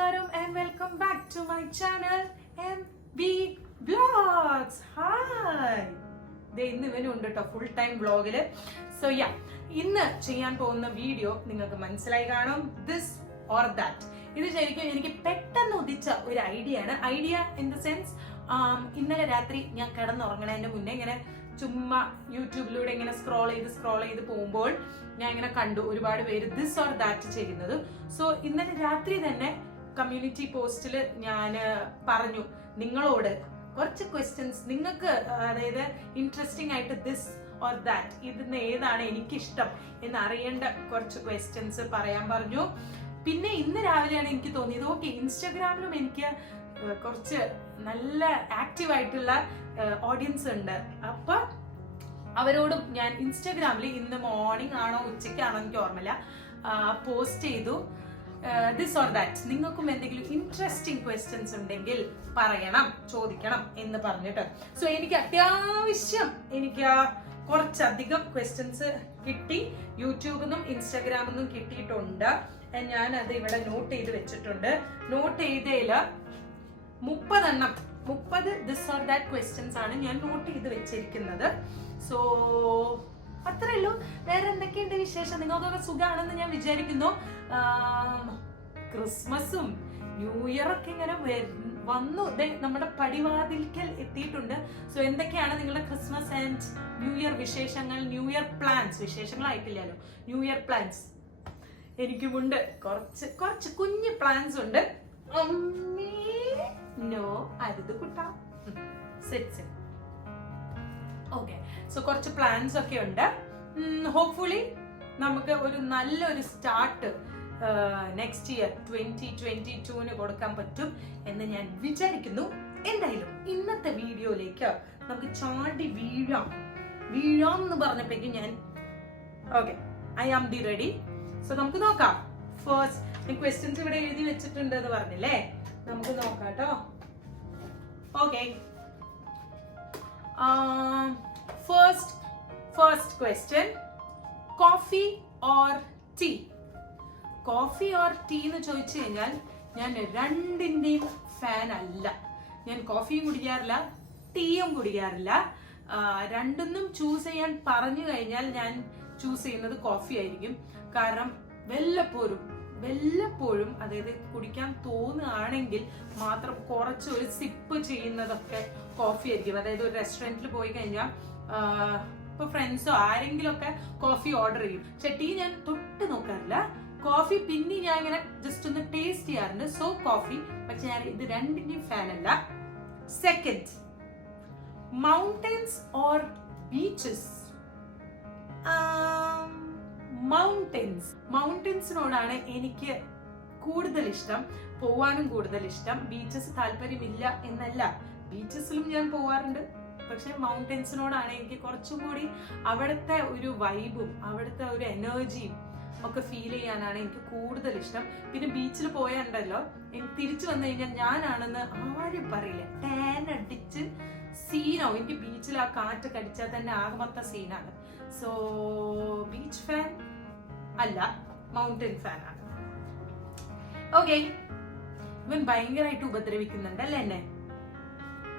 Namaskaram and welcome back to my channel MB Vlogs. Hi. ഇന്ന് ഇവനുണ്ട് കേട്ടോ full time വ്ളോഗില്. So yeah, ഇന്ന് ചെയ്യാൻ പോകുന്ന വീഡിയോ നിങ്ങൾക്ക് മനസ്സിലായി കാണും, ദിസ് ഓർ ദാറ്റ്. ഇത് ശരിക്കും എനിക്ക് പെട്ടെന്ന് ഉദിച്ച ഒരു ഐഡിയ ആണ്. ഐഡിയ ഇൻ ദ സെൻസ്, ഇന്നലെ രാത്രി ഞാൻ കിടന്നുറങ്ങണതിന്റെ മുന്നേ ഇങ്ങനെ ചുമ്മാ യൂട്യൂബിലൂടെ ഇങ്ങനെ സ്ക്രോൾ ചെയ്ത് പോകുമ്പോൾ ഞാൻ ഇങ്ങനെ കണ്ടു ഒരുപാട് പേര് ദിസ് ഓർ ദാറ്റ് ചെയ്യുന്നത്. സോ ഇന്നലെ രാത്രി തന്നെ കമ്മ്യൂണിറ്റി പോസ്റ്റിൽ ഞാൻ പറഞ്ഞു നിങ്ങളോട് കുറച്ച് ക്വസ്റ്റ്യൻസ് നിങ്ങൾക്ക്, അതായത് ഇൻട്രസ്റ്റിംഗ് ആയിട്ട് ദിസ് ഓർ ദാറ്റ് ഇതിന്ന് ഏതാണ് എനിക്കിഷ്ടം എന്ന് അറിയേണ്ട കുറച്ച് ക്വസ്റ്റ്യൻസ് പറയാൻ പറഞ്ഞു. പിന്നെ ഇന്ന് രാവിലെയാണ് എനിക്ക് തോന്നിയത്, ഓക്കെ ഇൻസ്റ്റാഗ്രാമിലും എനിക്ക് കുറച്ച് നല്ല ആക്റ്റീവ് ആയിട്ടുള്ള ഓഡിയൻസ് ഉണ്ട്. അപ്പൊ അവരോടും ഞാൻ ഇൻസ്റ്റാഗ്രാമിൽ ഇന്ന് മോർണിംഗ് ആണോ ഉച്ചയ്ക്കാണോ എനിക്ക് ഓർമ്മയില്ല, പോസ്റ്റ് ചെയ്തു ദിസ് ഓർ ദാറ്റ്. നിങ്ങൾക്കും എന്തെങ്കിലും ഇൻട്രസ്റ്റിംഗ് ക്വസ്റ്റ്യൻസ് ഉണ്ടെങ്കിൽ പറയണം, ചോദിക്കണം എന്ന് പറഞ്ഞിട്ട്. സോ എനിക്ക് അത്യാവശ്യം കുറച്ചധികം ക്വസ്റ്റ്യൻസ് കിട്ടി. യൂട്യൂബിൽ നിന്നും ഇൻസ്റ്റാഗ്രാമിൽ നിന്നും കിട്ടിയിട്ടുണ്ട്. ഞാൻ അത് ഇവിടെ നോട്ട് ചെയ്ത് വെച്ചിട്ടുണ്ട്. നോട്ട് ചെയ്തതില് 30 ദിസ് ഓർ ദാറ്റ് ക്വസ്റ്റ്യൻസ് ആണ് ഞാൻ നോട്ട് ചെയ്ത് വെച്ചിരിക്കുന്നത്. സോ അത്രേ ഉള്ളൂ. വേറെ എന്തൊക്കെയുണ്ട് വിശേഷം? നിങ്ങൾക്കൊക്കെ സുഖമാണെന്ന് ഞാൻ വിചാരിക്കുന്നു. ക്രിസ്മസും ന്യൂ ഇയർ ഒക്കെ ഇങ്ങനെ വന്നു, നമ്മുടെ പടിവാതിൽക്കൽ എത്തിയിട്ടുണ്ട്. സോ എന്തൊക്കെയാണ് നിങ്ങളുടെ ക്രിസ്മസ് ആൻഡ് ന്യൂ ഇയർ വിശേഷങ്ങൾ, ന്യൂ ഇയർ പ്ലാൻസ്? വിശേഷങ്ങളായിട്ടില്ലല്ലോ, ന്യൂ ഇയർ പ്ലാൻസ് എനിക്കുമുണ്ട്. കുറച്ച് കുഞ്ഞു പ്ലാൻസ് ഉണ്ട്. നോ അരുത് കുട്ടാ, സെറ്റ്. ഓക്കെ, സോ കുറച്ച് പ്ലാൻസ് ഒക്കെ ഉണ്ട്. ഹോപ്പ്ഫുള്ളി നമുക്ക് ഒരു നല്ലൊരു സ്റ്റാർട്ട് നെക്സ്റ്റ് ഇയർ 2022 കൊടുക്കാൻ പറ്റും എന്ന് ഞാൻ വിചാരിക്കുന്നു. എന്തായാലും ഇന്നത്തെ വീഡിയോയിലേക്ക് നമുക്ക് ചാടി വീഴാം എന്ന് പറഞ്ഞപ്പോഴേക്കും ഞാൻ okay, I am be ready. So നമുക്ക് നോക്കാം. ഫസ്റ്റ് ക്വസ്റ്റ്യൻസ് ഇവിടെ എഴുതി വെച്ചിട്ടുണ്ട് എന്ന് പറഞ്ഞില്ലേ, നമുക്ക് നോക്കാം കേട്ടോ. Okay, first question, coffee or tea? Coffee or tea എന്ന് ചോദിച്ചു കഴിഞ്ഞാൽ ഞാൻ രണ്ടിന്റെയും ഫാൻ അല്ല. ഞാൻ കോഫിയും കുടിക്കാറില്ല, ടീയും കുടിക്കാറില്ല. രണ്ടൊന്നും ചൂസ് ചെയ്യാൻ പറഞ്ഞു കഴിഞ്ഞാൽ ഞാൻ ചൂസ് ചെയ്യുന്നത് കോഫി ആയിരിക്കും. കാരണം വല്ലപ്പോഴും അതായത് കുടിക്കാൻ തോന്നുകയാണെങ്കിൽ മാത്രം കുറച്ച് ഒരു സിപ്പ് ചെയ്യുന്നതൊക്കെ കോഫി ആയിരിക്കും. അതായത് ഒരു റെസ്റ്റോറൻറ്റിൽ പോയി കഴിഞ്ഞാൽ ഇപ്പൊ ഫ്രണ്ട്സോ ആരെങ്കിലും ഒക്കെ കോഫി ഓർഡർ ചെയ്യും. പക്ഷെ ടീ ഞാൻ തൊട്ട് നോക്കാറില്ല. കോഫി പിന്നെ ഞാൻ ഇങ്ങനെ ജസ്റ്റ് ഒന്ന് ടേസ്റ്റ് ചെയ്യാറുണ്ട്. So coffee. പക്ഷെ ഞാൻ ഇത് രണ്ടിന്റെയും ഫാൻ അല്ല. Second, mountains or beaches? മൗണ്ടൻസിനോടാണ് എനിക്ക് കൂടുതൽ ഇഷ്ടം, പോവാനും കൂടുതൽ ഇഷ്ടം. ബീച്ചസ് താല്പര്യമില്ല എന്നല്ല, ബീച്ചസിലും ഞാൻ പോവാറുണ്ട്. പക്ഷെ മൗണ്ടൻസിനോടാണ് എനിക്ക് കുറച്ചും കൂടി അവിടുത്തെ ഒരു വൈബും അവിടുത്തെ ഒരു എനർജിയും ഒക്കെ ഫീൽ ചെയ്യാനാണ് എനിക്ക് കൂടുതൽ ഇഷ്ടം. പിന്നെ ബീച്ചിൽ പോയാലുണ്ടല്ലോ, എനിക്ക് തിരിച്ചു വന്നു കഴിഞ്ഞാൽ ഞാനാണെന്ന് ആരും പറയില്ല. ടാൻ അടിച്ച് സീനോ. എനിക്ക് ബീച്ചിൽ ആ കാറ്റ് കടിച്ചാൽ തന്നെ ആകമൊത്ത സീനാണ്. സോ ബീച്ച് ഫാൻ അല്ല, മൗണ്ടൻ ഫാൻ ആണ്. ഓക്കെ, ഇവൻ ഭയങ്കരമായിട്ട് ഉപദ്രവിക്കുന്നുണ്ട് അല്ലേ എന്നെ?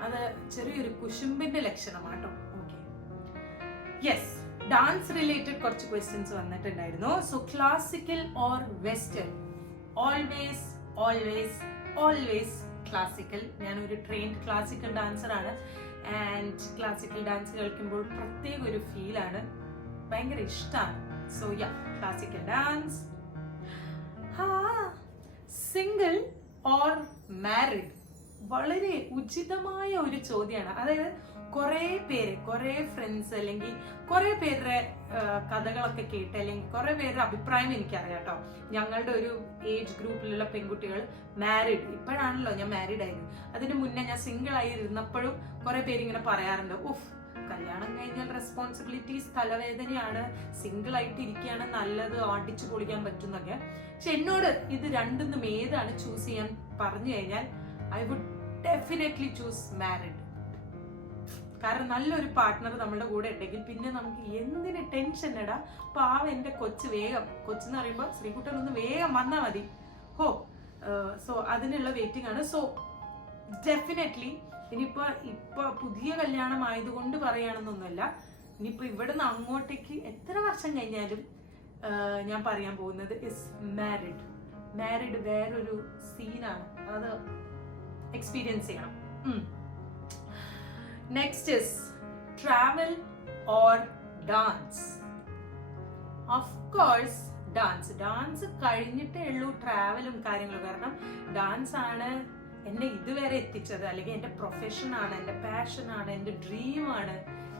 അത് ചെറിയൊരു കുശുമ്പിന്റെ ലക്ഷണമാണ് കേട്ടോ. ഓക്കെ, യെസ്, ഡാൻസ് റിലേറ്റഡ് കുറച്ച് ക്വസ്റ്റ്യൻസ് വന്നിട്ടുണ്ടായിരുന്നു. So classical or western? Always classical. ഞാനൊരു ട്രെയിൻഡ് ക്ലാസിക്കൽ ഡാൻസർ ആണ്. ആൻഡ് ക്ലാസിക്കൽ ഡാൻസ് കളിക്കുമ്പോൾ പ്രത്യേക ഒരു ഫീലാണ്, ഭയങ്കര ഇഷ്ടമാണ്. So yeah, classical dance. Single or married? വളരെ ഉചിതമായ ഒരു ചോദ്യമാണ്. അതായത് കുറെ ഫ്രണ്ട്സ് അല്ലെങ്കിൽ കുറെ പേരുടെ കഥകളൊക്കെ കേട്ട് അല്ലെങ്കിൽ കുറെ പേരുടെ അഭിപ്രായം എനിക്കറിയാം കേട്ടോ. ഞങ്ങളുടെ ഒരു ഏജ് ഗ്രൂപ്പിലുള്ള പെൺകുട്ടികൾ മാരിഡ്, ഇപ്പോഴാണല്ലോ ഞാൻ മാരിഡ് ആയത്, അതിന് മുന്നേ ഞാൻ സിംഗിൾ ആയി ഇരുന്നപ്പോഴും കുറെ പേര് ഇങ്ങനെ പറയാറുണ്ട്, ഉഫ് കല്യാണം കഴിഞ്ഞാൽ റെസ്പോൺസിബിലിറ്റീസ് തലവേദനയാണ്, സിംഗിൾ ആയിട്ട് ഇരിക്കുകയാണ് നല്ലത്, അടിച്ചു പൊളിക്കാൻ പറ്റുന്നൊക്കെ. പക്ഷെ എന്നോട് ഇത് രണ്ടൊന്നും ഏതാണ് ചൂസ് ചെയ്യാൻ പറഞ്ഞു കഴിഞ്ഞാൽ I would definitely choose married. കാരണം നല്ലൊരു പാർട്ട്ണർ നമ്മുടെ കൂടെ ഉണ്ടെങ്കിൽ പിന്നെ നമുക്ക് എന്തിന് ടെൻഷൻ ഇടാ. പാവ എന്റെ കൊച്ചെന്ന് പറയുമ്പോൾ ശ്രീകുട്ടൻ ഒന്ന് വേഗം വന്നാൽ മതി. ഹോ സോ അതിനുള്ള വെയിറ്റിംഗ് ആണ്. സോ ഡെഫിനറ്റ്ലി ഇപ്പൊ പുതിയ കല്യാണം ആയതുകൊണ്ട് പറയുകയാണെന്നൊന്നുമല്ല, ഇനിയിപ്പോൾ ഇവിടെ നിന്ന് അങ്ങോട്ടേക്ക് എത്ര വർഷം കഴിഞ്ഞാലും ഞാൻ പറയാൻ പോകുന്നത് ഇസ് മാരിഡ് വേറൊരു സീനാണ്, അത് എക്സ്പീരിയൻസ് ചെയ്യണം. Next is travel or dance. Of course dance കഴിഞ്ഞിട്ടേ ഉള്ളൂ ട്രാവലും കാര്യങ്ങളും. കാരണം ഡാൻസ് ആണ് എന്നെ ഇതുവരെ എത്തിച്ചത്, അല്ലെങ്കിൽ എൻ്റെ പ്രൊഫഷനാണ്, എൻ്റെ പാഷനാണ്, എൻ്റെ ഡ്രീമാണ്,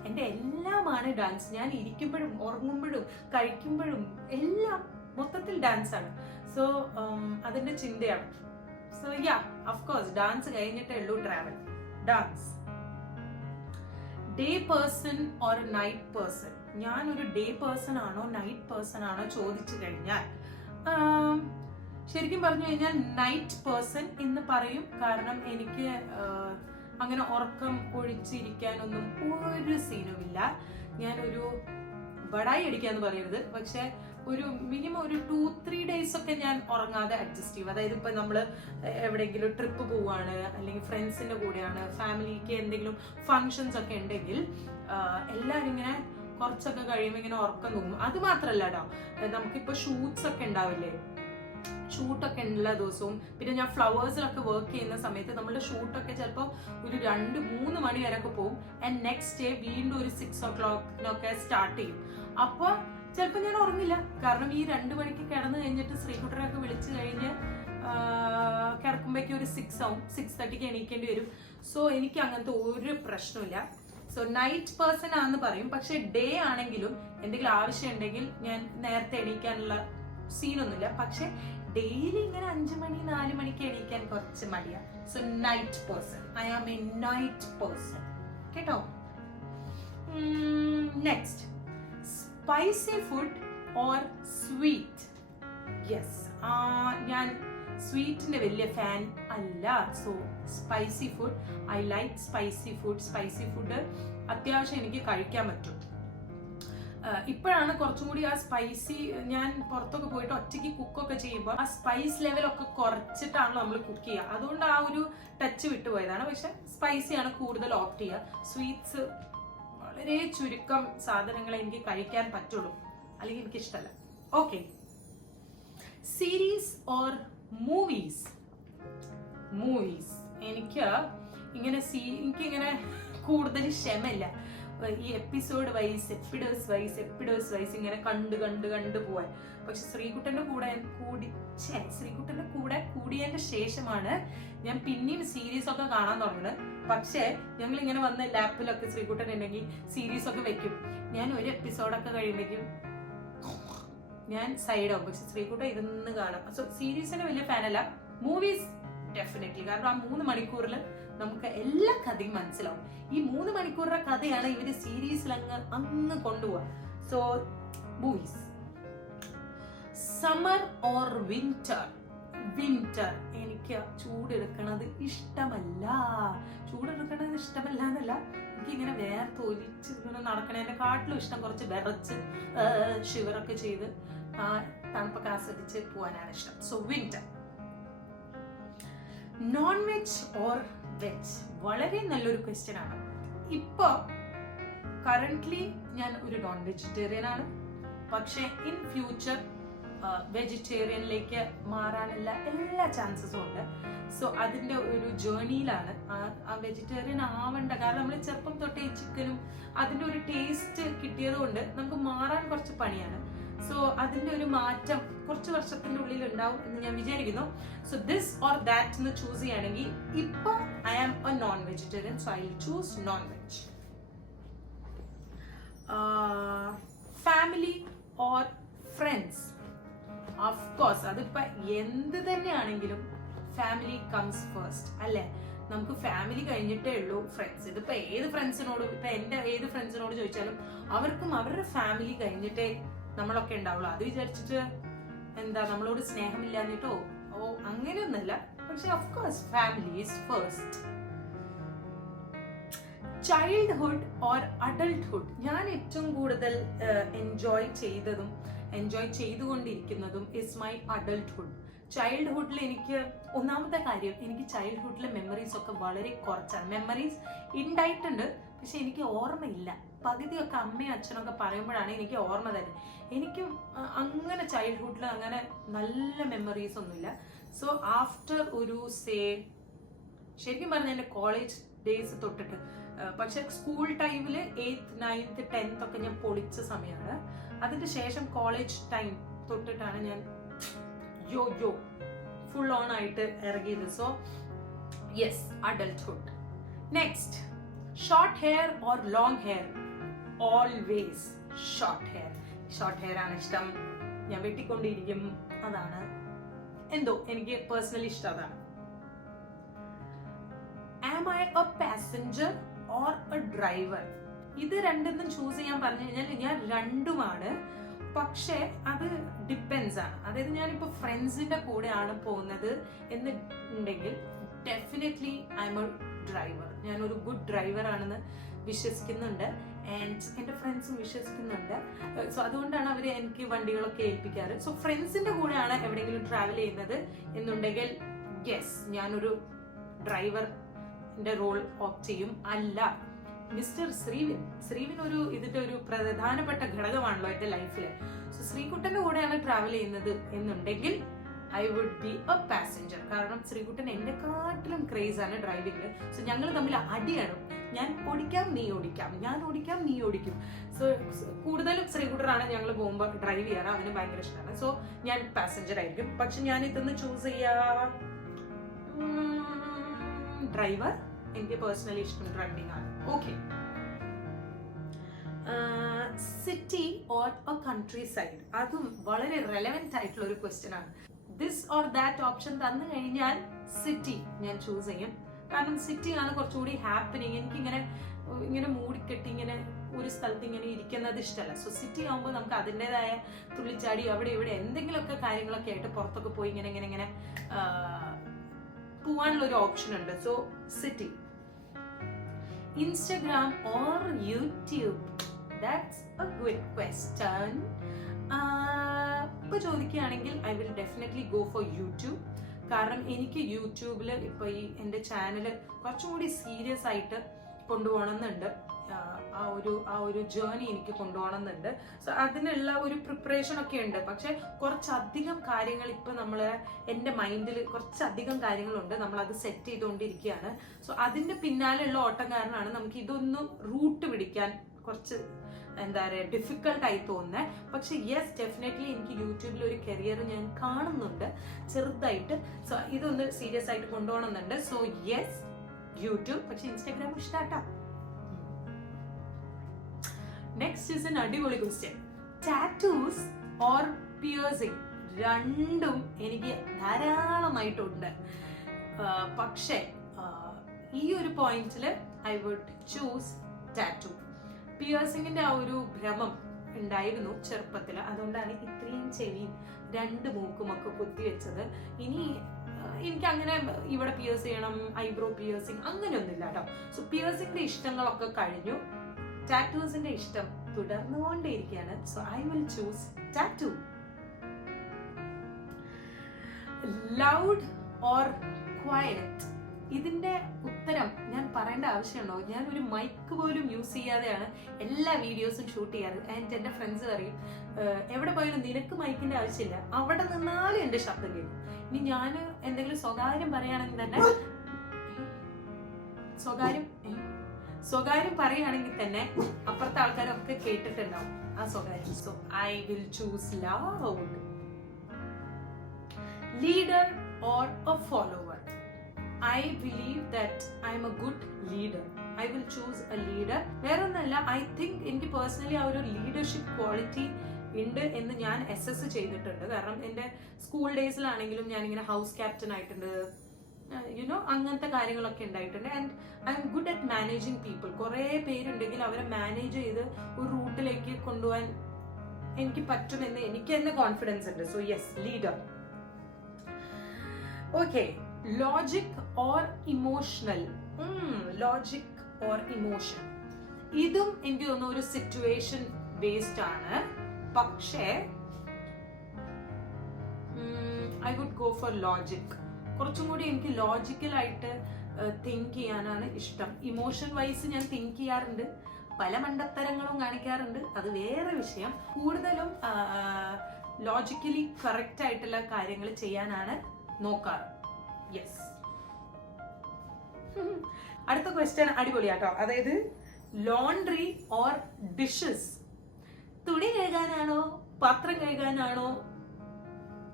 എൻ്റെ എല്ലാമാണ് ഡാൻസ്. ഞാൻ ഇരിക്കുമ്പോഴും ഉറങ്ങുമ്പോഴും കഴിക്കുമ്പോഴും എല്ലാം മൊത്തത്തിൽ ഡാൻസ് ആണ്. സോ അതിൻ്റെ ചിന്തയാണ്. So yeah, of course dance കഴിഞ്ഞിട്ടേ ഉള്ളൂ travel. Dance. Day person or night person? ഞാനൊരു ഡേ പേഴ്സൺ ആണോ നൈറ്റ് പേഴ്സൺ ആണോ ചോദിച്ചു കഴിഞ്ഞാൽ ശരിക്കും പറഞ്ഞു കഴിഞ്ഞാൽ നൈറ്റ് പേഴ്സൺ എന്ന് പറയും. കാരണം എനിക്ക് അങ്ങനെ ഉറക്കം ഒഴിച്ചിരിക്കാനൊന്നും ഒരു സീനുമില്ല. ഞാനൊരു ബടായി അടിക്കാന്ന് പറയരുത്, പക്ഷെ ഒരു മിനിമം ഒരു 2-3 days ഒക്കെ ഞാൻ ഉറങ്ങാതെ അഡ്ജസ്റ്റ് ചെയ്യും. അതായത് ഇപ്പൊ നമ്മള് എവിടെയെങ്കിലും ട്രിപ്പ് പോവാണ്, അല്ലെങ്കിൽ ഫ്രണ്ട്സിന്റെ കൂടെയാണ്, ഫാമിലിക്ക് എന്തെങ്കിലും ഫങ്ഷൻസ് ഒക്കെ ഉണ്ടെങ്കിൽ എല്ലാവരും ഇങ്ങനെ കുറച്ചൊക്കെ കഴിയുമ്പോൾ ഇങ്ങനെ ഉറക്കം തോന്നും. അത് മാത്രല്ല കേട്ടോ, നമുക്കിപ്പോ ഷൂട്ട്സ് ഒക്കെ ഉണ്ടാവില്ലേ, ഷൂട്ടൊക്കെ ഉള്ള ദിവസവും, പിന്നെ ഞാൻ ഫ്ലവേഴ്സിലൊക്കെ വർക്ക് ചെയ്യുന്ന സമയത്ത് നമ്മളുടെ ഷൂട്ടൊക്കെ ചിലപ്പോൾ ഒരു 2-3 മണി വരെയൊക്കെ പോകും. ആൻഡ് നെക്സ്റ്റ് ഡേ വീണ്ടും ഒരു 6 o'clock സ്റ്റാർട്ട് ചെയ്യും. അപ്പോൾ ചിലപ്പോൾ ഞാൻ ഉറങ്ങില്ല. കാരണം ഈ 2 മണിക്ക് കിടന്നു കഴിഞ്ഞിട്ട് ശ്രീകുട്ടനൊക്കെ വിളിച്ചു കഴിഞ്ഞ് കിടക്കുമ്പോഴേക്കും ഒരു 6 ആവും. 6:30 എണീക്കേണ്ടി വരും. സോ എനിക്ക് അങ്ങനത്തെ ഒരു പ്രശ്നമില്ല. സോ നൈറ്റ് പേഴ്സൺ ആണെന്ന് പറയും. പക്ഷെ ഡേ ആണെങ്കിലും എന്തെങ്കിലും ആവശ്യം ഉണ്ടെങ്കിൽ ഞാൻ നേരത്തെ എണീക്കാനുള്ള സീനൊന്നുമില്ല. പക്ഷെ ഡെയിലി ഇങ്ങനെ 5 മണി 4 മണിക്ക് എണീക്കാൻ കുറച്ച് മടിയാണ്. So night person, I am a night person കേട്ടോ. Next, spicy food or sweet? Yes, ഞാൻ സ്വീറ്റിന്റെ വലിയ ഫാൻ അല്ല. So spicy food, I like spicy food അത്യാവശ്യം എനിക്ക് കഴിക്കാൻ പറ്റും. ഇപ്പോഴാണ് കുറച്ചും കൂടി ആ സ്പൈസി, ഞാൻ പുറത്തൊക്കെ പോയിട്ട് ഒറ്റയ്ക്ക് കുക്കൊക്കെ ചെയ്യുമ്പോൾ ആ സ്പൈസ് ലെവലൊക്കെ കുറച്ചിട്ടാണല്ലോ നമ്മൾ കുക്ക് ചെയ്യുക. അതുകൊണ്ട് ആ ഒരു ടച്ച് വിട്ടുപോയതാണ്. പക്ഷെ സ്പൈസിയാണ് കൂടുതൽ ഓപ്റ്റ് ചെയ്യുക. സ്വീറ്റ്സ് വളരെ ചുരുക്കം സാധനങ്ങളെ എനിക്ക് കഴിക്കാൻ പറ്റുള്ളൂ, അല്ലെങ്കിൽ എനിക്ക് ഇഷ്ടമല്ല. Okay, series or movies? എനിക്കിങ്ങനെ കൂടുതൽ ക്ഷമയില്ല ഈ എപ്പിസോഡ് വൈസ് ഇങ്ങനെ കണ്ട് പോവാൻ. പക്ഷെ ശ്രീകുട്ടന്റെ കൂടെ കൂടിയതിന്റെ ശേഷമാണ് ഞാൻ പിന്നെയും സീരീസ് ഒക്കെ കാണാൻ തുടങ്ങുന്നത്. പക്ഷെ ഞങ്ങൾ ഇങ്ങനെ വന്ന് ലാപ്പിലൊക്കെ ശ്രീകുട്ടൻ ഉണ്ടെങ്കിൽ സീരീസ് ഒക്കെ വെക്കും. ഞാൻ ഒരു എപ്പിസോഡൊക്കെ കഴിയുമ്പോഴേക്കും ഞാൻ സൈഡ് ആവും. പക്ഷെ ശ്രീകുട്ടൻ ഇരുന്ന് കാണാം. സോ സീരീസിന് വലിയ ഫാനല്ല. Movies definitely. കാരണം ആ 3 മണിക്കൂറിൽ നമുക്ക് എല്ലാ കഥയും മനസ്സിലാവും. ഈ 3 മണിക്കൂറിന്റെ കഥയാണ് ഇവര് സീരീസിൽ അങ്ങ് കൊണ്ടുപോവാ. So movies. Summer or winter? എനിക്ക് ചൂടെടുക്കണത് ഇഷ്ടമല്ല. എന്നല്ല, എനിക്ക് ഇങ്ങനെ വേർത്തൊലിച്ച് ഇങ്ങനെ നടക്കണതിന്റെ കാട്ടിലും ഇഷ്ടം കുറച്ച് വിറച്ച് ഷിവറൊക്കെ ചെയ്ത് തണുപ്പൊക്കെ ആസ്വദിച്ച് പോകാനാണ് ഇഷ്ടം. So winter. Non veg or veg? വളരെ നല്ലൊരു ക്വസ്റ്റ്യൻ ആണ്. ഇപ്പൊ കറന്റ്ലി ഞാൻ ഒരു നോൺ വെജിറ്റേറിയൻ ആണ്. പക്ഷെ ഇൻ ഫ്യൂച്ചർ വെജിറ്റേറിയനിലേക്ക് മാറാനുള്ള എല്ലാ ചാൻസസും ഉണ്ട്. സോ അതിന്റെ ഒരു ജേർണിയിലാണ്. ആ വെജിറ്റേറിയൻ ആവണ്ട. കാരണം നമ്മൾ ചെറുപ്പം തൊട്ടേ ചിക്കനും അതിന്റെ ഒരു ടേസ്റ്റ് കിട്ടിയത് കൊണ്ട് നമുക്ക് മാറാൻ കുറച്ച് പണിയാണ്. സോ അതിന്റെ ഒരു മാറ്റം കുറച്ച് വർഷത്തിന്റെ ഉള്ളിൽ ഉണ്ടാവും എന്ന് ഞാൻ വിചാരിക്കുന്നു. സോ ദിസ് ഓർ ദാറ്റ് എന്ന് ചൂസ് ചെയ്യുകയാണെങ്കിൽ ഇപ്പൊ I am a non vegetarian. So I will choose non veg. Family or friends? Of course അതിപ്പോ എന്ത് തന്നെയാണെങ്കിലും ഫാമിലി കംസ് ഫസ്റ്റ് അല്ലേ. നമുക്ക് ഫാമിലി കഴിഞ്ഞിട്ടേ ഉള്ളൂ ഫ്രണ്ട്സ്. ഇതിപ്പോ ഏത് ഫ്രണ്ട്സിനോട്, ഇപ്പൊ എന്റെ ഏത് ഫ്രണ്ട്സിനോട് ചോദിച്ചാലും അവർക്കും അവരുടെ ഫാമിലി കഴിഞ്ഞിട്ടേ നമ്മളൊക്കെ ഉണ്ടാവുള്ളൂ. അത് വിചാരിച്ചിട്ട് എന്താ നമ്മളോട് സ്നേഹമില്ലാഞ്ഞിട്ടോ അങ്ങനെയൊന്നുമല്ല. പക്ഷെ of course family is first. Childhood or adulthood? ഞാൻ ഏറ്റവും കൂടുതൽ എൻജോയ് ചെയ്തുകൊണ്ടിരിക്കുന്നതും ഇസ് മൈ അഡൾട്ട്ഹുഡ്. ചൈൽഡ്ഹുഡിൽ എനിക്ക് ഒന്നാമത്തെ കാര്യം, എനിക്ക് ചൈൽഡ്ഹുഡിലെ മെമ്മറീസ് ഒക്കെ വളരെ കുറച്ചാണ്. മെമ്മറീസ് ഉണ്ടായിട്ടുണ്ട്, പക്ഷെ എനിക്ക് ഓർമ്മയില്ല. പകുതിയൊക്കെ അമ്മയും അച്ഛനൊക്കെ പറയുമ്പോഴാണ് എനിക്ക് ഓർമ്മ തരുന്നത്. എനിക്ക് അങ്ങനെ ചൈൽഡ്ഹുഡിൽ അങ്ങനെ നല്ല മെമ്മറീസ് ഒന്നുമില്ല. സോ ആഫ്റ്റർ ഒരു ശരിക്കും പറഞ്ഞാൽ എൻ്റെ കോളേജ് ഡേയ്സ് തൊട്ടിട്ട്, പക്ഷെ സ്കൂൾ ടൈമിൽ 8th 9th 10th ഒക്കെ ഞാൻ പൊളിച്ച സമയമാണ്. അതിന് ശേഷം കോളേജ് ടൈം തൊട്ടിട്ടാണ് ഞാൻ ഫുൾ ഓൺ ആയിട്ട് ഇറങ്ങിയത്. So yes, adulthood. Next, short hair or long hair? Always short hair. Short hair ആണ് ഇഷ്ടം. ഞാൻ വെട്ടിക്കൊണ്ടിരിക്കും, അതാണ് എന്തോ എനിക്ക് പേഴ്സണലി ഇഷ്ടം. അതാണ്. Am I a passenger or a driver? ഇത് രണ്ടെന്നും ചൂസ് ചെയ്യാൻ പറഞ്ഞു കഴിഞ്ഞാൽ ഞാൻ രണ്ടുമാണ്. പക്ഷെ അത് ഡിപ്പെൻസ് ആണ്. അതായത് ഞാനിപ്പോ ഫ്രണ്ട്സിന്റെ കൂടെയാണ് പോകുന്നത് എന്നുണ്ടെങ്കിൽ definitely I M A driver. ഞാനൊരു ഗുഡ് ഡ്രൈവർ ആണെന്ന് വിശ്വസിക്കുന്നുണ്ട്, ആൻഡ് എൻ്റെ ഫ്രണ്ട്സും വിശ്വസിക്കുന്നുണ്ട്. സോ അതുകൊണ്ടാണ് അവർ എനിക്ക് വണ്ടികളൊക്കെ ഏൽപ്പിക്കാറ്. സോ ഫ്രണ്ട്സിന്റെ കൂടെയാണ് എവിടെയെങ്കിലും ട്രാവൽ ചെയ്യുന്നത് എന്നുണ്ടെങ്കിൽ യെസ്, ഞാനൊരു ഡ്രൈവറിന്റെ റോൾ ഓപ്റ്റ് ചെയ്യും. അല്ല, മിസ്റ്റർ ശ്രീവിൻ ഇതിന്റെ ഒരു പ്രധാനപ്പെട്ട ഘടകമാണല്ലോ എന്റെ ലൈഫില്. സോ ശ്രീകുട്ടന്റെ കൂടെയാണ് ട്രാവൽ ചെയ്യുന്നത് എന്നുണ്ടെങ്കിൽ I would be a passenger. കാരണം ശ്രീകുട്ടൻ എന്നെക്കാട്ടിലും ക്രേസ് ആണ് ഡ്രൈവിംഗിൽ. സോ ഞങ്ങൾ തമ്മിൽ അടിയാണ്. ഞാൻ ഓടിക്കാം, നീ ഓടിക്കാം, ഞാൻ ഓടിക്കാം, നീ ഓടിക്കും. സോ കൂടുതലും ശ്രീകുട്ടനാണ് ഞങ്ങൾ പോകുമ്പോൾ ഡ്രൈവ് ചെയ്യാറ്. അവന് ഭയങ്കര ഇഷ്ടമാണ്. സോ ഞാൻ പാസഞ്ചർ ആയിരിക്കും. പക്ഷെ ഞാൻ ഇതൊന്ന് ചൂസ് ചെയ്യാ ഡ്രൈവർ. എനിക്ക് പേഴ്സണലി ഇഷ്ടം ഡ്രൈവിംഗ് ആണ്. Okay, city or A country side? അതും വളരെ റെലവെന്റ് ആയിട്ടുള്ള ഒരു ക്വസ്റ്റ്യൻ ആണ്. ദിസ് ഓർ ദാറ്റ് ഓപ്ഷൻ തന്നു കഴിഞ്ഞാൽ സിറ്റി ഞാൻ ചൂസ് ചെയ്യും. കാരണം സിറ്റി ആണ് കുറച്ചുകൂടി ഹാപ്പനിങ്. എനിക്ക് ഇങ്ങനെ മൂടിക്കെട്ടി ഇങ്ങനെ ഒരു സ്ഥലത്ത് ഇങ്ങനെ ഇരിക്കുന്നത് ഇഷ്ടമല്ല. സോ സിറ്റി ആകുമ്പോൾ നമുക്ക് അതിൻ്റെതായ തുള്ളിച്ചാടി അവിടെ ഇവിടെ എന്തെങ്കിലുമൊക്കെ കാര്യങ്ങളൊക്കെ ആയിട്ട് പുറത്തൊക്കെ പോയി ഇങ്ങനെ പോവാനുള്ള ഒരു ഓപ്ഷൻ ഉണ്ട്. So city. Instagram or YouTube? That's A good question. ഇപ്പൊ ചോദിക്കുകയാണെങ്കിൽ I will definitely go for YouTube. കാരണം എനിക്ക് യൂട്യൂബിൽ ഇപ്പൊ ഈ എൻ്റെ ചാനല് കുറച്ചും കൂടി സീരിയസ് ആയിട്ട് കൊണ്ടുപോകണമെന്നുണ്ട്. ആ ഒരു ജേർണി എനിക്ക് കൊണ്ടുപോകണമെന്നുണ്ട്. സോ അതിനുള്ള ഒരു പ്രിപ്പറേഷൻ ഒക്കെ ഉണ്ട്. പക്ഷെ കുറച്ചധികം കാര്യങ്ങൾ ഇപ്പൊ എൻ്റെ മൈൻഡിൽ കുറച്ചധികം കാര്യങ്ങളുണ്ട്. നമ്മൾ അത് സെറ്റ് ചെയ്തുകൊണ്ടിരിക്കുകയാണ്. സോ അതിന്റെ പിന്നാലെയുള്ള ഓട്ടം കാരണമാണ് നമുക്ക് ഇതൊന്നും റൂട്ട് പിടിക്കാൻ കുറച്ച് എന്താ പറയുക ഡിഫിക്കൽട്ട് ആയി തോന്നുന്നത്. പക്ഷെ യെസ്, ഡെഫിനറ്റ്ലി എനിക്ക് യൂട്യൂബിൽ ഒരു കരിയർ ഞാൻ കാണുന്നുണ്ട് ചെറുതായിട്ട്. സോ ഇതൊന്ന് സീരിയസ് ആയിട്ട് കൊണ്ടുപോകണമെന്നുണ്ട്. So yes, YouTube. പക്ഷെ ഇൻസ്റ്റാഗ്രാം ഇഷ്ടാട്ടാ. നെക്സ്റ്റ് ഇസ് എൻ അടിപൊളി ക്വസ്റ്റ്യൻ. Tattoos or piercing? രണ്ടും എനിക്ക് ധാരാളമായിട്ടുണ്ട്. പക്ഷെ ഈ ഒരു പോയിന്റിൽ ഐ വുഡ് ചൂസ് ടാറ്റൂ. പിയേഴ്സിംഗിന്റെ ആ ഒരു ഭ്രമം ഉണ്ടായിരുന്നു ചെറുപ്പത്തിൽ. അതുകൊണ്ടാണ് ഇത്രയും ചെവിയും 2 മൂക്കുമൊക്കെ കുത്തിവെച്ചത്. ഇനി എനിക്ക് അങ്ങനെ ഇവിടെ പിയേഴ്സ് ചെയ്യണം, ഐബ്രോ പിയേഴ്സിംഗ് അങ്ങനെയൊന്നുമില്ല കേട്ടോ. സോ പിയേഴ്സിംഗിന്റെ ഇഷ്ടങ്ങളൊക്കെ കഴിഞ്ഞു. ടാറ്റൂസിന്റെ ഇഷ്ടം തുടർന്നുകൊണ്ടേയിരിക്കുകയാണ്. So I will choose tattoo. Loud or quiet? ഇതിന്റെ ഉത്തരം ഞാൻ പറയേണ്ട ആവശ്യമുണ്ടോ? ഞാൻ ഒരു മൈക്ക് പോലും യൂസ് ചെയ്യാതെയാണ് എല്ലാ വീഡിയോസും ഷൂട്ട് ചെയ്യാറ്. ആൻഡ് എന്റെ ഫ്രണ്ട്സ് പറയും, എവിടെ പോയാലും നിനക്ക് മൈക്കിന്റെ ആവശ്യമില്ല, അവിടെ നിന്നാലും എന്റെ ശബ്ദം കേൾക്കും. ഇനി ഞാൻ എന്തെങ്കിലും സ്വകാര്യം പറയുകയാണെങ്കിൽ തന്നെ സ്വകാര്യം പറയുകയാണെങ്കിൽ തന്നെ അപ്പുറത്തെ ആൾക്കാരൊക്കെ കേട്ടിട്ടുണ്ടാവും ആ സ്വകാര്യം. So I will choose loud. Leader or a follower? I believe that I am a good leader. I will choose a leader. വേറൊന്നല്ല, ഐ തിങ്ക് എനിക്ക് പേഴ്സണലി ആ ഒരു ലീഡർഷിപ്പ് ക്വാളിറ്റി ഉണ്ട് എന്ന് ഞാൻ അസസ് ചെയ്തിട്ടുണ്ട്. കാരണം എൻ്റെ സ്കൂൾ ഡേയ്സിലാണെങ്കിലും ഞാനിങ്ങനെ ഹൗസ് ക്യാപ്റ്റൻ ആയിട്ടുണ്ട്, അങ്ങനത്തെ കാര്യങ്ങളൊക്കെ ഉണ്ടായിട്ടുണ്ട്. And I M good at managing people. കുറേ പേരുണ്ടെങ്കിൽ അവരെ മാനേജ് ചെയ്ത് ഒരു റൂട്ടിലേക്ക് കൊണ്ടുപോകാൻ എനിക്ക് പറ്റുമെന്ന് എനിക്ക് തന്നെ കോൺഫിഡൻസ് ഉണ്ട്. So yes, leader. Okay, logic or emotional? Logic or emotion? ഇതും എനിക്ക് തോന്നുന്നു ഒരു സിറ്റുവേഷൻ ബേസ്ഡ് ആണ്. പക്ഷേ I would go for logic. കുറച്ചും കൂടി എനിക്ക് ലോജിക്കലായിട്ട് തിങ്ക് ചെയ്യാനാണ് ഇഷ്ടം. ഇമോഷൻ വൈസ് ഞാൻ തിങ്ക് ചെയ്യാറുണ്ട്, പല മണ്ടത്തരങ്ങളും കാണിക്കാറുണ്ട്, അത് വേറെ വിഷയം. കൂടുതലും ലോജിക്കലി കറക്റ്റ് ആയിട്ടുള്ള കാര്യങ്ങൾ ചെയ്യാനാണ് നോക്കാറ്. യെസ്. അടുത്ത ക്വസ്റ്റ്യൻ അടിപൊളിയാട്ടോ. അതായത് ലോണ്ട്രി ഓർ ഡിഷസ്, തുണി കഴുകാനാണോ പാത്രം കഴുകാനാണോ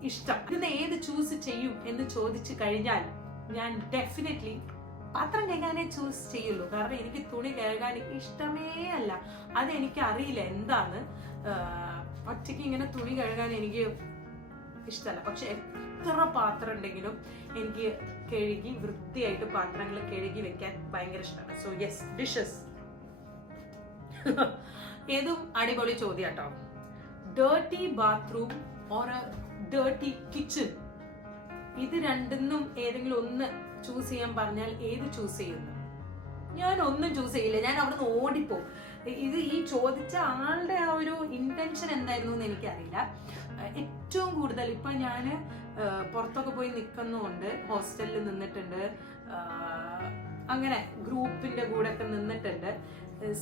ഇഷ്ടം? ഇതിന് ഏത് ചൂസ് ചെയ്യും എന്ന് ചോദിച്ചു കഴിഞ്ഞാൽ ഞാൻ ഡെഫിനറ്റ്ലി പാത്രം കഴുകാനേ ചൂസ് ചെയ്യുള്ളൂ. കാരണം എനിക്ക് തുണി കഴുകാൻ ഇഷ്ടമേ അല്ല. അതെനിക്ക് അറിയില്ല എന്താണ്, ഒറ്റയ്ക്ക് ഇങ്ങനെ തുണി കഴുകാൻ എനിക്ക് ഇഷ്ടമല്ല. പക്ഷെ എത്ര പാത്രം ഉണ്ടെങ്കിലും എനിക്ക് കഴുകി വൃത്തിയായിട്ട് പാത്രങ്ങൾ കഴുകി വെക്കാൻ ഭയങ്കര ഇഷ്ടമാണ്. So yes, dishes. ഏതും അടിപൊളി ചോദ്യം കേട്ടോ. Dirty bathroom or dirty kitchen, ഇത് രണ്ടിന്നും ഏതെങ്കിലും ഒന്ന് ചൂസ് ചെയ്യാൻ പറഞ്ഞാൽ ഏത് ചൂസ് ചെയ്യുന്നു? ഞാൻ ഒന്നും ചൂസ് ചെയ്യില്ല, ഞാൻ അവിടെ നിന്ന് ഓടിപ്പോവും. ഇത് ഈ ചോദിച്ച ആളുടെ ആ ഒരു ഇന്റൻഷൻ എന്തായിരുന്നു എന്ന് എനിക്കറിയില്ല. ഏറ്റവും കൂടുതൽ ഇപ്പൊ ഞാൻ പുറത്തൊക്കെ പോയി നിൽക്കുന്നുണ്ട്, ഹോസ്റ്റലിൽ നിന്നിട്ടുണ്ട്, അങ്ങനെ ഗ്രൂപ്പിന്റെ കൂടെ ഒക്കെ നിന്നിട്ടുണ്ട്.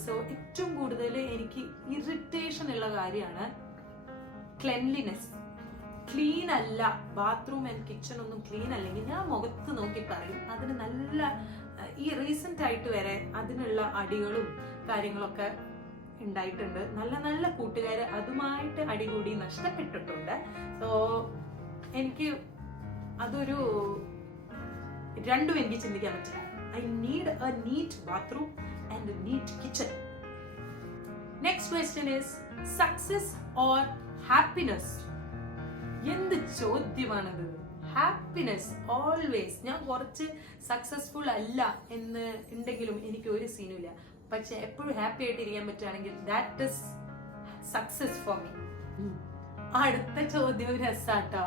സോ ഏറ്റവും കൂടുതൽ എനിക്ക് ഇറിറ്റേഷൻ ഉള്ള കാര്യമാണ് ക്ലെൻലിനെസ്. ക്ലീൻ അല്ല ബാത്റൂം ആൻഡ് കിച്ചൺ ഒന്നും ക്ലീൻ അല്ലെങ്കിൽ ഞാൻ മുഖത്ത് നോക്കി പറയും. അതിന് നല്ല ഈ റീസെന്റ് ആയിട്ട് വരെ അതിനുള്ള അടികളും കാര്യങ്ങളൊക്കെ ഉണ്ടായിട്ടുണ്ട്. നല്ല നല്ല കൂട്ടുകാര് അതുമായിട്ട് അടികൂടി നഷ്ടപ്പെട്ടിട്ടുണ്ട്. സോ എനിക്ക് അതൊരു രണ്ടും എനിക്ക് ചിന്തിക്കാൻ പറ്റില്ല. I need a neat bathroom and a neat kitchen. Next question is success or happiness. എന്ത് ചോദ്യമാണത്? Happiness always. ഞാൻ കുറച്ച് സക്സസ്ഫുൾ അല്ല എന്ന് ഉണ്ടെങ്കിലും എനിക്ക് ഒരു സീനും ഇല്ല. പക്ഷെ എപ്പോഴും ഹാപ്പി ആയിട്ട് ഇരിക്കാൻ പറ്റുകയാണെങ്കിൽ that is success for me. അടുത്ത ചോദ്യം രസാട്ടോ,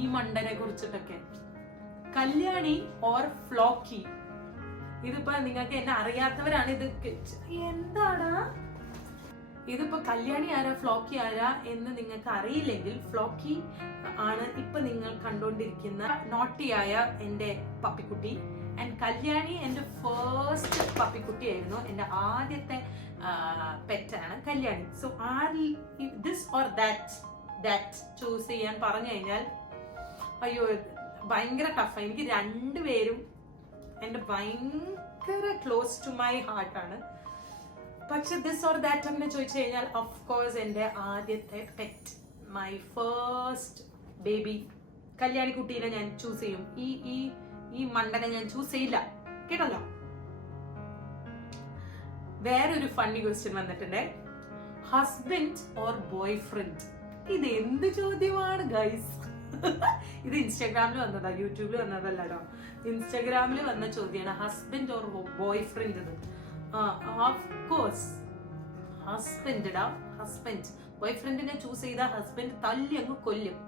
ഈ മണ്ടനെ കുറിച്ചിട്ടൊക്കെ. കല്യാണി ഓർ ഫ്ലോക്കി. ഇതിപ്പോ നിങ്ങൾക്ക് എന്നെ അറിയാത്തവരാണ് ഇത് എന്താടാ ഇതിപ്പോ കല്യാണി ആരാ ഫ്ലോക്കി ആരാ എന്ന് നിങ്ങൾക്ക് അറിയില്ലെങ്കിൽ, ഫ്ലോക്കി ആണ് ഇപ്പൊ നിങ്ങൾ കണ്ടുകൊണ്ടിരിക്കുന്ന നോട്ടിയായ എന്റെ പപ്പിക്കുട്ടി. ആൻഡ് കല്യാണി എന്റെ ഫസ്റ്റ് പപ്പിക്കുട്ടിയായിരുന്നു, എന്റെ ആദ്യത്തെ പെറ്റാണ് Kalyani. So this or that choose ചെയ്യാൻ പറഞ്ഞു കഴിഞ്ഞാൽ അയ്യോ ഭയങ്കര ടഫാണ്. എനിക്ക് രണ്ടുപേരും എന്റെ ഭയങ്കര ക്ലോസ് ടു മൈ ഹാർട്ടാണ്. പക്ഷെ ദിസ് ഓർ ദാറ്റ് അങ്ങനെ ചോദിച്ചു കഴിഞ്ഞാൽ ഓഫ് കോഴ്സ് എന്റെ ആദ്യത്തെ പെറ്റ്, മൈ ഫസ്റ്റ് ബേബി കല്യാണിക്കുട്ടീനെ ഞാൻ ചൂസ് ചെയ്യും. ഈ മണ്ടനെ ഞാൻ ചൂസ് ചെയ്യില്ല, കേട്ടല്ലോ. വേറൊരു ഫണ്ണി ക്വസ്റ്റ്യൻ വന്നിട്ടുണ്ട്. Husband or boy friend. ഇത് എന്ത് ചോദ്യമാണ് ഗൈസ്? ഇത് ഇൻസ്റ്റാഗ്രാമിൽ വന്നതാ, യൂട്യൂബിൽ വന്നതല്ലോ. ഇൻസ്റ്റാഗ്രാമിൽ വന്ന ചോദ്യമാണ് ഹസ്ബൻഡ് ഓർ ബോയ് ഫ്രണ്ട്. ഇത് ഓഫ് കോഴ്സ് ഹസ്ബൻഡാ. ഹസ്ബൻഡ്. ബോയ് ഫ്രണ്ടിനെ ചൂസ് ചെയ്ത ഹസ്ബൻഡ് തല്ലി അങ്ങ് കൊല്ലും.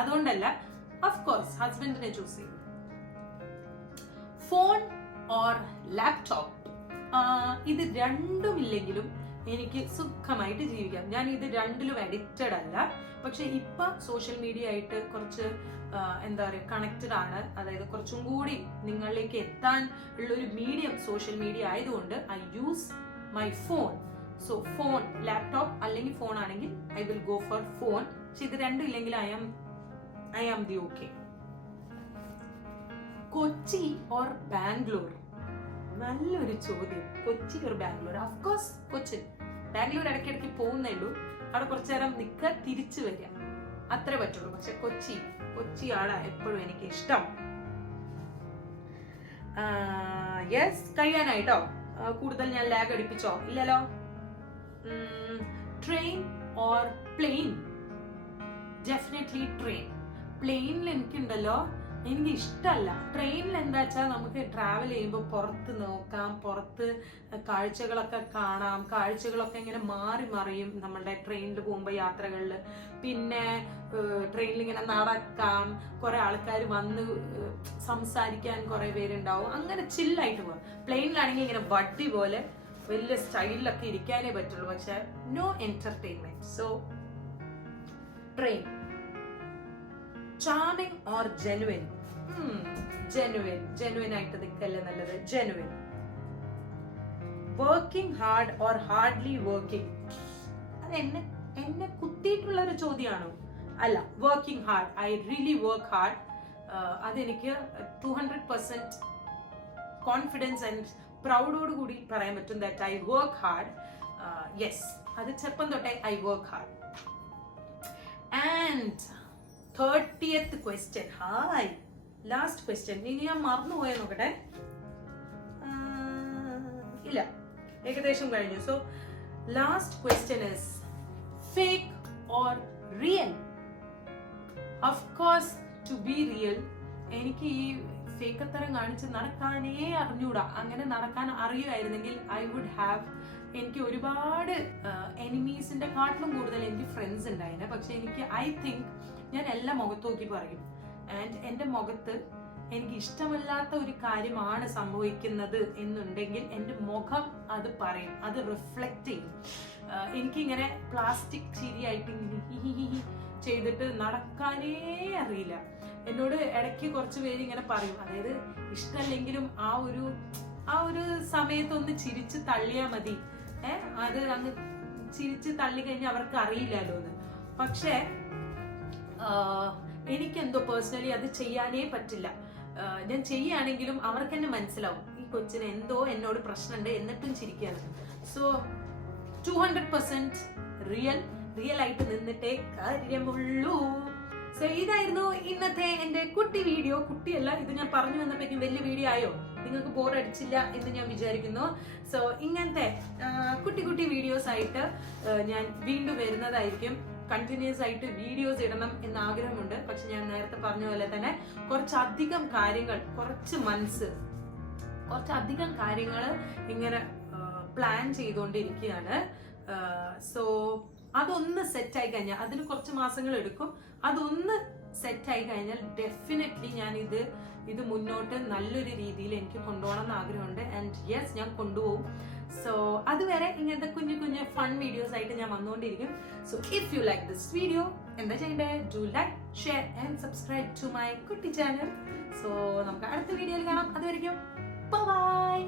അതുകൊണ്ടല്ല, ഓഫ് കോഴ്സ് ഹസ്ബൻഡിനെ ചൂസ് ചെയ്യും. Phone or laptop. ഇത് രണ്ടും ഇല്ലെങ്കിലും എനിക്ക് സുഖമായിട്ട് ജീവിക്കാം. ഞാൻ ഇത് രണ്ടിലും അഡിക്റ്റഡ് അല്ല. പക്ഷെ ഇപ്പൊ സോഷ്യൽ മീഡിയ ആയിട്ട് കുറച്ച് എന്താ പറയുക കണക്റ്റഡ് ആണ്. അതായത് കുറച്ചും കൂടി നിങ്ങളിലേക്ക് എത്താൻ ഉള്ളൊരു മീഡിയം സോഷ്യൽ മീഡിയ ആയതുകൊണ്ട് I use my phone. So phone, laptop അല്ലെങ്കിൽ ഫോൺ ആണെങ്കിൽ I will go for phone. പക്ഷെ ഇത് രണ്ടും ഇല്ലെങ്കിൽ I am the okay. Kochi or Bangalore. നല്ലൊരു ചോദ്യം. Kochi or Bangalore. Of course Kochi. Bangalore ഇടയ്ക്കിടയ്ക്ക് പോകുന്നേ ഉള്ളൂ, അവിടെ കുറച്ചു നേരം നിൽക്കുക തിരിച്ചു വരിക, അത്രേ പറ്റുള്ളൂ. പക്ഷെ കൊച്ചിയാണ് എപ്പോഴും എനിക്ക് ഇഷ്ടം. യെസ്, കഴിയാനായിട്ടോ. കൂടുതൽ ഞാൻ ലാഗ് അടിപ്പിച്ചോ? ഇല്ലല്ലോ. Train or plane? Definitely train. പ്ലെയിനിൽ എനിക്കുണ്ടല്ലോ, എനിക്ക് ഇഷ്ടമല്ല. ട്രെയിനിൽ എന്താ വെച്ചാൽ നമുക്ക് ട്രാവൽ ചെയ്യുമ്പോൾ പുറത്ത് നോക്കാം, പുറത്ത് കാഴ്ചകളൊക്കെ കാണാം. കാഴ്ചകളൊക്കെ ഇങ്ങനെ മാറി മറിയും നമ്മളുടെ ട്രെയിനിൽ പോകുമ്പോൾ യാത്രകളിൽ. പിന്നെ ട്രെയിനിൽ ഇങ്ങനെ നടക്കാം, കുറെ ആൾക്കാർ വന്ന് സംസാരിക്കാൻ കുറെ പേരുണ്ടാവും, അങ്ങനെ ചില്ലായിട്ട് പോകാം. പ്ലെയിനിലാണെങ്കിൽ ഇങ്ങനെ വട്ടി പോലെ വലിയ സ്റ്റൈലിലൊക്കെ ഇരിക്കാനേ പറ്റുള്ളൂ, പക്ഷെ no entertainment. So train. Charming or genuine? Genuine ആയിട്ട് നിൽക്കല്ലേ നല്ലത്. Genuine. Working hard or hardly working? അത് എന്നെ കുത്തിയിട്ടുള്ള ഒരു ചോദ്യമാണോ? അല്ല. Working hard. I really work hard. അതെനിക്ക് 200% കോൺഫിഡൻസ് ആൻഡ് പ്രൗഡോട് കൂടി പറയാൻ പറ്റും that I work hard. Yes, അത് ചെറുപ്പം തൊട്ടേ I work hard. And 30th question. Hi, last question. ഇനി ഞാൻ മറന്നുപോയ നോക്കട്ടെ. ഇല്ല, ഏകദേശം കഴിഞ്ഞു. So last question is fake or real? Of course to be real. എനിക്ക് ഈ ഫേക്കത്തരം കാണിച്ച് നടക്കാനേ അറിഞ്ഞൂടാ. അങ്ങനെ നടക്കാൻ അറിയുമായിരുന്നെങ്കിൽ ഐ വുഡ് ഹാവ്, എനിക്ക് ഒരുപാട് എനിമീസിന്റെ കാട്ടിലും കൂടുതൽ എനിക്ക് ഫ്രണ്ട്സ് ഉണ്ടായിരുന്നു. പക്ഷെ എനിക്ക് ഐ തിങ്ക് ഞാൻ എല്ലാം മുഖത്ത് നോക്കി പറയും. ആൻഡ് എൻ്റെ മുഖത്ത് എനിക്ക് ഇഷ്ടമല്ലാത്ത ഒരു കാര്യമാണ് സംഭവിക്കുന്നത് എന്നുണ്ടെങ്കിൽ എൻ്റെ മുഖം അത് പറയും, അത് റിഫ്ലക്റ്റ് ചെയ്യും. എനിക്കിങ്ങനെ പ്ലാസ്റ്റിക് ചിരിയായിട്ട് ഇങ്ങനെ ചെയ്തിട്ട് നടക്കാനേ അറിയില്ല. എന്നോട് ഇടയ്ക്ക് കുറച്ച് പേര് ഇങ്ങനെ പറയും, അതായത് ഇഷ്ടമല്ലെങ്കിലും ആ ഒരു സമയത്തൊന്ന് ചിരിച്ച് തള്ളിയാൽ മതി, അത് അങ്ങ് ചിരിച്ച് തള്ളി കഴിഞ്ഞാൽ അവർക്ക് അറിയില്ലല്ലോ എന്ന്. പക്ഷേ എനിക്കെന്തോ പേഴ്സണലി അത് ചെയ്യാനേ പറ്റില്ല. ഞാൻ ചെയ്യുകയാണെങ്കിലും അവർക്ക് തന്നെ മനസ്സിലാവും ഈ കൊച്ചിന് എന്തോ എന്നോട് പ്രശ്നമുണ്ട്, എന്നിട്ടും ചിരിക്കുകയാണ്. സോ 200% റിയൽ ആയിട്ട് നിന്നിട്ടേ കാര്യമുള്ളൂ. സോ ഇതായിരുന്നു ഇന്നത്തെ എന്റെ കുട്ടി വീഡിയോ. കുട്ടിയല്ല, ഇത് ഞാൻ പറഞ്ഞു വന്നപ്പോഴേക്കും വലിയ വീഡിയോ ആയോ? നിങ്ങൾക്ക് ബോറടിച്ചില്ല എന്ന് ഞാൻ വിചാരിക്കുന്നു. സോ ഇങ്ങനത്തെ കുട്ടി വീഡിയോസ് ആയിട്ട് ഞാൻ വീണ്ടും വരുന്നതായിരിക്കും. കണ്ടിന്യൂസ് ആയിട്ട് വീഡിയോസ് ഇടണം എന്ന ആഗ്രഹമുണ്ട്. പക്ഷെ ഞാൻ നേരത്തെ പറഞ്ഞ പോലെ തന്നെ കുറച്ചധികം കാര്യങ്ങൾ ഇങ്ങനെ പ്ലാൻ ചെയ്തുകൊണ്ടിരിക്കുകയാണ്. സോ അതൊന്ന് സെറ്റായി കഴിഞ്ഞാൽ, അതിന് കുറച്ച് മാസങ്ങൾ എടുക്കും. അതൊന്ന് സെറ്റായി കഴിഞ്ഞാൽ ഡെഫിനറ്റ്ലി ഞാൻ ഇത് മുന്നോട്ട് നല്ലൊരു രീതിയിൽ എനിക്ക് കൊണ്ടുപോകണം എന്ന് ആഗ്രഹമുണ്ട്. ആൻഡ് യെസ്, ഞാൻ കൊണ്ടുപോകും. സോ അതുവരെ ഇങ്ങനത്തെ കുഞ്ഞു ഫൺ വീഡിയോസ് ആയിട്ട് ഞാൻ വന്നുകൊണ്ടിരിക്കും. So if you like this video, എന്താ ചെയ്യണ്ടേ? Do like, share and subscribe to my കുട്ടി ചാനൽ. സോ നമുക്ക് അടുത്ത വീഡിയോയിൽ കാണാം. അതുവരെയ്ക്കും ബൈ.